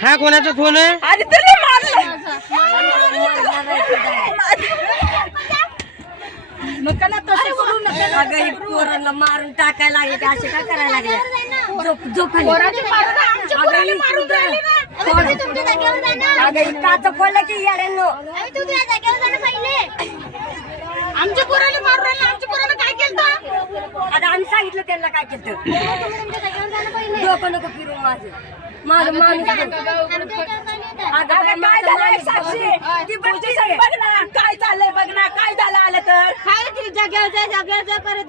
हा कोणाचा फोन आहे? पोरांना मारून टाकायला लागले, असे काय करायला लागले? काच पडलं की येड्यांनो आमच्या पोराला मारून राहिले, आमच्या पोराला काय केलं? आता आम्ही सांगितलं त्यांना काय केलं. डोकं नको फिरून माझं माझं माणूस काय चाललंय बघ ना, काय झालं आलं तर जगायचं परत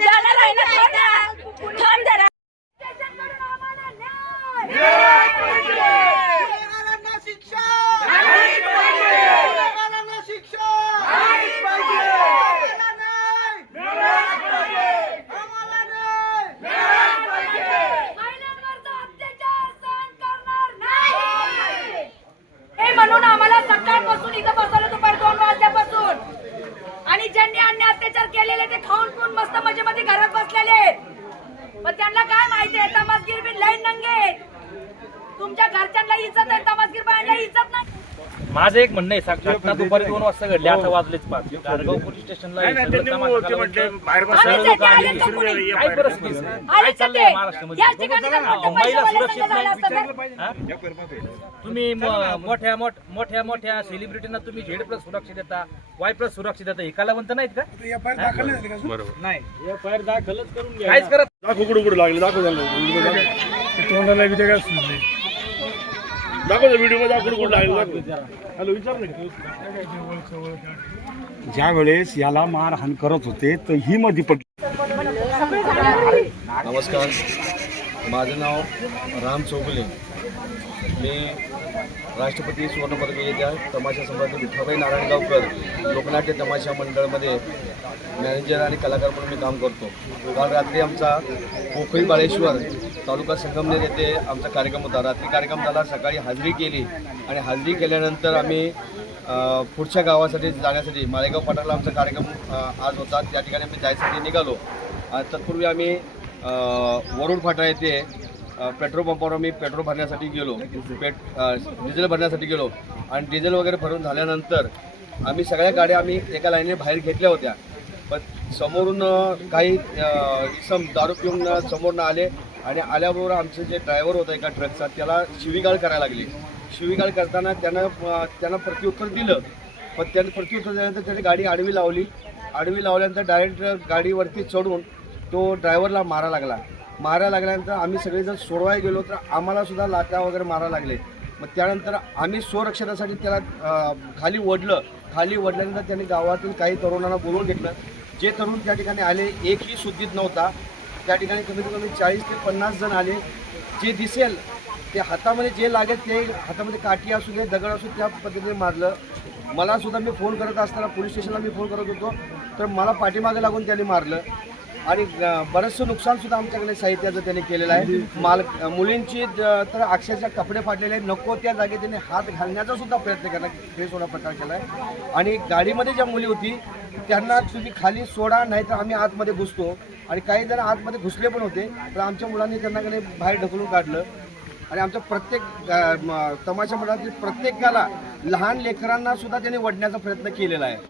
म्हणून आम्हाला सकाळपासून इथं बसवलं दुपारी 2 वाजल्यापासून. आणि ज्यांनी अन्य अत्याचार केलेले ते खाऊन पिऊन मस्त मजेमध्ये घरात बसलेले. पण त्यांना काय माहितीये, तमासगीर बी लई नंगे. तुमच्या घरच्यांना इज्जत आहे, तमासगीर बाळांना इज्जत नाही. माझं एक म्हणणं आहे, घटना दुपारी 2 वाजता घडली, 8 वाजलेच 5. गारगाव पोलीस स्टेशनला आलेच ते. याच ठिकाणी जर मोठं पैशावाले संघ झाला असता तर तुम्ही मोठ्या सेलिब्रिटींना तुम्ही झेड प्लस सुरक्षा देता, वाय प्लस सुरक्षा देता, हे कलावंत नाहीत का? बरोबर नाही, एफआयआर दाखलच करून घ्या. काहीच करत कुठं लागले दाखव तोंडाला दाखव व्हिडिओ मध्ये कुठं लागले हॅलो विचार ज्या वेळेस याला मारहाण करत होते तर ही मध्ये पडली. नमस्कार, माझं नाव राम चौगुले. मी राष्ट्रपती सुवर्णपदक विजेत्या तमाशा सम्राट विठ्ठलभाई नारायणगावकर लोकनाट्य तमाशा मंडळामध्ये मॅनेजर आणि कलाकार म्हणून मी काम करतो. काल रात्री आमचा पोखरी बाळेश्वर तालुका संगमनेर येथे आमचा कार्यक्रम होता. रात्री कार्यक्रम झाला, सकाळी हाजरी केली आणि हाजरी केल्यानंतर आम्ही पुढच्या गावासाठी जाण्यासाठी माळेगाव फाटाला आमचा कार्यक्रम आज होता. त्या ठिकाणी आम्ही जायसाठी निघालो. तत्पूर्वी आम्ही वरुड फाटा येथे पेट्रोल पंपावर आम्ही पेट्रोल भरण्यासाठी गेलो, डिझेल भरण्यासाठी गेलो आणि डिझेल वगैरे भरून झाल्यानंतर आम्ही सगळ्या गाड्या आम्ही एका लाईनने बाहेर घेतल्या होत्या. पण समोरून काही इसम दारू पिऊन समोरनं आले आणि आल्याबरोबर आमचे जे ड्रायव्हर होता एका ट्रकचा, त्याला शिवीगाळ करायला लागली. शिवीगाळ करताना त्यानं प्रत्युत्तर दिलं. पण त्याने प्रत्युत्तर दिल्यानंतर त्याने गाडी आडवी लावली. आडवी लावल्यानंतर डायरेक्ट गाडीवरती चढून तो ड्रायव्हरला मारायला लागल्यानंतर आम्ही सगळेजण सोडवायला गेलो तर आम्हालासुद्धा लाथा वगैरे मारायला लागले. मग त्यानंतर आम्ही स्वरक्षणासाठी त्याला खाली ओढल्यानंतर त्यांनी गावातील काही तरुणांना बोलवून घेतलं. जे तरुण त्या ठिकाणी आले एकही शुद्धीत नव्हता. त्या ठिकाणी कमीत कमी 40 ते 50 जण आले. जे दिसेल ते हातामध्ये जे लागेल ते हातामध्ये काठी असू दे, दगड असू, त्या पद्धतीने मारलं. मलासुद्धा मी फोन करत असताना पोलीस स्टेशनला मी फोन करत होतो तर मला पाठीमागे लागून त्यांनी मारलं. आणि बरंचसं नुकसानसुद्धा आमच्याकडे साहित्याचं त्यांनी केलेलं आहे. मुलींची तर अक्षरशः कपडे फाटलेले आहेत. नको त्या जागी त्यांनी हात घालण्याचा सुद्धा प्रयत्न केला, हे सोडा प्रकार केला आहे. आणि गाडीमध्ये ज्या मुली होती त्यांना तुम्ही खाली सोडा, नाहीतर आम्ही आतमध्ये घुसतो. आणि काही जण आतमध्ये घुसले पण होते, तर आमच्या मुलांनी त्यांना बाहेर ढकलून काढलं. आणि आमच्या प्रत्येक तमाशा मंडळातील प्रत्येकाला, लहान लेकरांना सुद्धा त्यांनी वडण्याचा प्रयत्न केलेला आहे.